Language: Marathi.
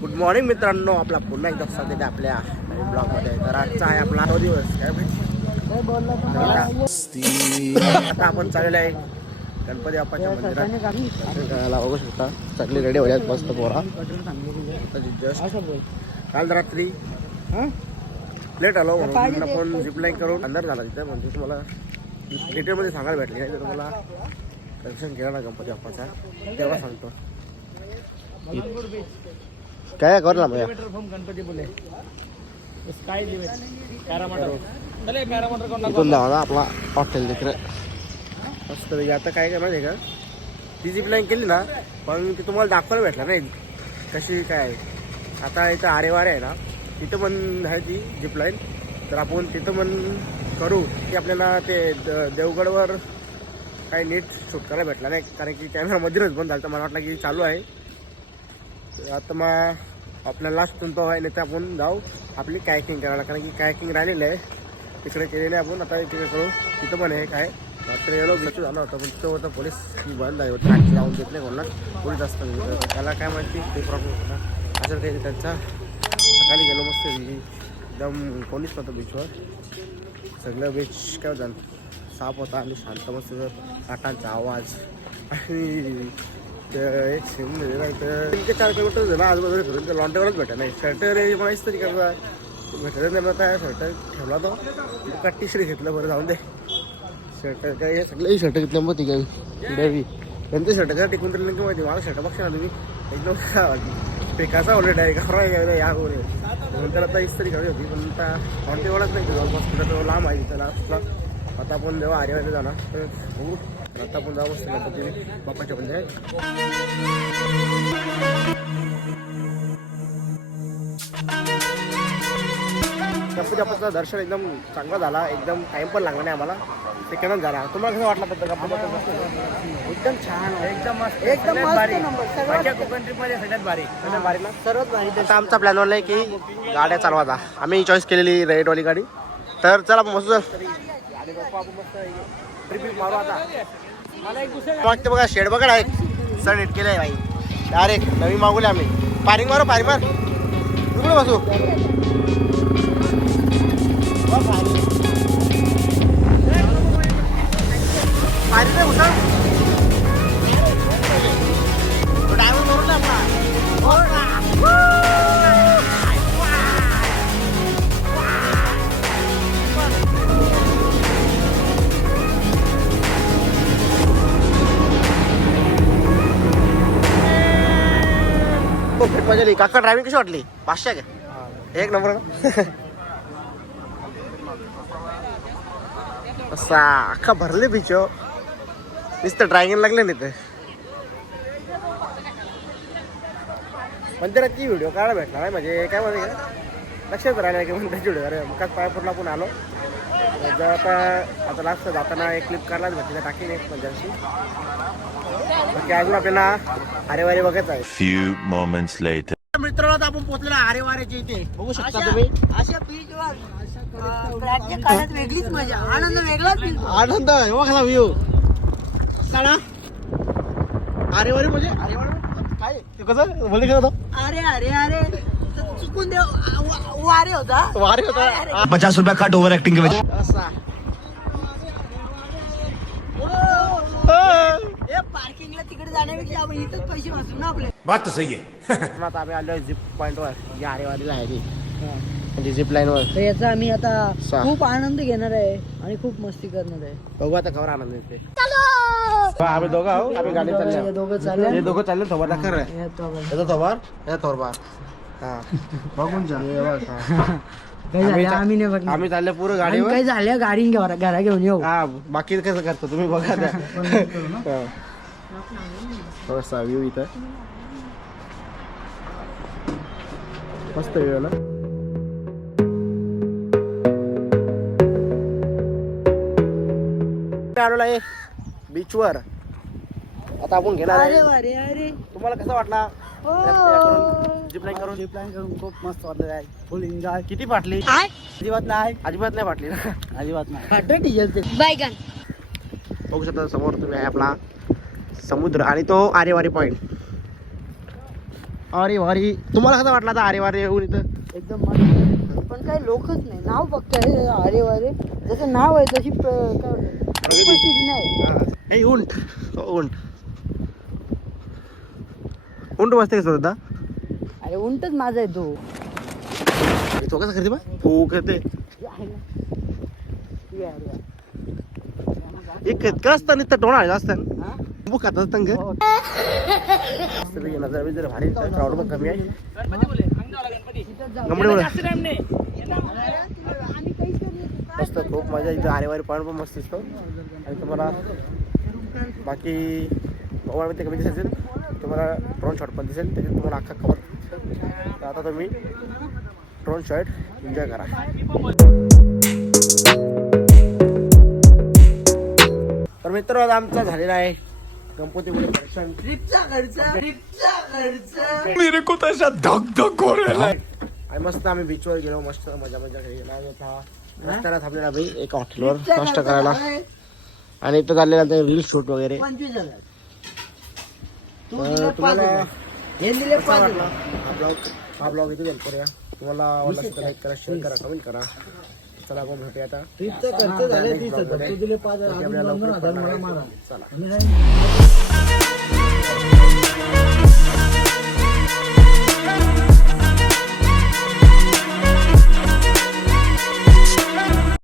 गुड मॉर्निंग मित्रांनो, आपला पुन्हा एकदा स्वागत आहे आपल्या ब्लॉगमध्ये. तर आजचा आहे आपला 9 दिवस काय आता आपण चाललेलो आहे गणपती बाप्पाच्या मंदिरात. करायला बघू शकता सगळे रेडी होण्यात मस्त पोरा. काल रात्री लेट आलो म्हणून आपण झिपलाईन करून अंदर झाला तिथं. म्हणजे तुम्हाला डिटेलमध्ये सांगायला भेटले नाही तर तुम्हाला दर्शन केला ना गणपती बाप्पाचा तेव्हा सांगतो. काय करला भैया गणपती बोले स्काय लिमिट इथून जावा ना आपला हॉटेल तिकडे मस्त. आता काय करणार आहे का ती जी प्लॅन केली ना पण ती तुम्हाला दाखवायला भेटला नाही कशी काय. आता इथं आरेवारे आहे ना तिथं पण आहे ती जिप लाईन. तर आपण तिथं पण करू की आपल्याला ते देवगडवर काही नीट शूट करायला भेटला नाही कारण की कॅमेरा मध्येच बंद झालं. तर मला वाटलं की चालू आहे. आता मग आपल्याला लास्ट तो आहे नाही तर आपण जाऊ आपली कायकिंग करायला कारण की कायकिंग राहिलेलं आहे तिकडे केलेलं आहे. आपण आता तिकडे करू. तिथं पण आहे काय रात्री गेलो बिचू झालं होतं पण तिथं होतं पोलीस बंद आहे ट्रॅक लावून देत नाही कोणाला पोलीस असतं. त्याला काय माहिती ते प्रॉब्लेम होता असं काही त्यांचा. सकाळी गेलो मस्त एकदम कोणीच नव्हतं बीचवर. सगळं बीच काय झालं साफ होता आणि शांत मस्त काटांचा आवाज आणि एक सीन तर 4 किलोमीटर झालं आजूबाजूला फिरून तर लॉन्टेवरच भेटा नाही. शर्ट रे म्हणायच तरी करता भेटत नाही. मला शर्ट ठेवला तो का टी शर्ट घेतलं बरं जाऊन दे. शर्ट काय हे सगळे शर्ट घेतले मग ती काही डेवी त्यांचे शर्ट काय टिकून तरी नेमकं माहिती. मला शर्ट बघा ना तुम्ही एकदम पेकाचा ऑलरेडी आहे का या गोरे म्हणून त्याला आता इस्त्री करावी होती पण आता लॉन्टेवरच नाही जवळपास कुठं लांब आहे त्याला असला. आता आपण जेव्हा आरेवारीला जाणार तर हो आता आपण जाऊ मस्त गणपती बाप्पाच्या मंदिरात. गणपती बाप्पाचं दर्शन एकदम चांगला झाला. एकदम टाइम पण लागला नाही आम्हाला. सेकंडच झाला. तुम्हाला कसं वाटलं पद्धत एकदम छान एकदम मस्त एकदम कोकण ट्रिपमध्ये सगळ्यात भारी ना सर्वात भारी. तर आमचा प्लॅन वाला आहे की गाड्या चालवायचा. आम्ही चॉईस केलेली रेडवाली गाडी. तर चला मस्त ट्रिप मारू आता. मागते बघा शेड बघा एक सर नीट केलं आहे भाई. अरे नवीन मागवले आम्ही. पारिंग मारो पारिंग मार तिकडे बसू पारिंग नाही उठा ड्रायव्हर मारून आपला फिट मजा आली. काका ड्रायव्हिंग कशी वाटली? 500 का एक नंबर असा अख्खा भरले बीच नुसतं ड्रायव्हिंग लागले नाही ते मंदिराची व्हिडिओ काढायला भेटला नाही. म्हणजे काय माहिती का लक्षात राहिलं की मंदिराची व्हिडिओ अरे मग पायापूरला पण आलो. आता लास्ट जाताना एक क्लिप काढलाच भेटली टाकीन एक मंदिराची. बाकी अजून आपल्याला आरेवारी बघायचं आहे. Few moments later. मित्रांनो आपण पोहोचलेला आरेवारीच्या इथे बघू शकता तुम्ही. अशा बीचवर काढण्यात वेगळीच मजा आनंद वेगळाच. आनंद बघा व्ह्यू काढा. आरेवारी म्हणजे आरेवारी काय ते कसं बोलले का अरे अरे अरे चुकून देव वारे होता. वारे होता 50 रुपया कट ओवर एक्टिंग के वजह असा. पार्किंगला तिकडे जाण्यापेक्षा आपण इथंच पैसे वाचू ना आपले. बात तो सही है. आता आम्ही आलो झिप पॉइंट वर जी आरेवारीला आहे ती म्हणजे झिप लाईन वर. तर याचा आम्ही आता खूप आनंद घेणार आहे आणि खूप मस्ती करणार आहे. बघू आता खबर आनंद येते. आम्ही दोघं आहोत. आम्ही गाडी चालले दोघं चालले थोबार दाखर आहे याचा थोबार याचा थोरबार हा बघून जा. आम्ही नाही बघ आम्ही चालले पुरं गाडीवर. काय झालं गाडी घरा घेऊन येऊ. हा बाकी कसं करतो तुम्ही बघा त्या थोडासा व्ह्यू इथं मस्त व्ह्यू ना. आलेलो आहे बीचवर. आता आपण घेणार अरे आहे. अरे अरे तुम्हाला कसं वाटला जीप लाईन करून? खूप मस्त वाटलं आहे. फुल एन्जॉय. किती फाटली? अजिबात नाही फाटली ना अजिबात नाही. बघू शकता समोर तुम्ही आहे आपला समुद्र आणि तो आरेवारी पॉइंट. अरे वारी तुम्हाला कसं वाटलं आता अरे वारे येऊन इथं? एकदम मस्त. पण काही लोकच नाही, नाव फक्त आहे अरे वारे, जसं नाव आहे तशी काय म्हणतात, उपस्थिती नाही. नाही उंट उंट उंट बसते का स्वतः? अरे उंटच माझा आहे तो. तो कसं करते बा हो करते एक का असतं नुसतं टोणा असतं बुक खात असतं नजर जर भारी क्राऊड पण कमी आहे. मस्त खूप मजा इथं आरेवारी पॉईंट पण मस्त दिसतो. आणि तुम्हाला बाकी मोबाईलमध्ये कमी दिसेल तुम्हाला ड्रोन शॉट पण दिसेल, त्याच्यात तुम्हाला अख्खा कवर. आता तुम्ही ड्रोन शॉट एन्जॉय करा. तर मित्र आज आमचा झालेला आहे गणपतीपुळे दर्शन. मेरे को तो ऐसा धक धक हो रहा है. आणि मस्त आम्ही बीचवर गेलो, मस्त मजा मजा केली. रस्त्याला थांबलेला भाई एका हॉटेलवर नाश्ता करायला. आणि इथं झालेला ते रील शूट वगैरे. 25,000. तर तुम्हाला कसा वाटला हा ब्लॉग इथे हेल्प करूया. तुम्हाला आवडला असेल तर लाईक करा, शेअर करा, कमेंट करा. चला आपण भेटूया आता. खर्च झाले Next vlog मध्ये. दिले 5,000 आपल्याला लवकर मला चला.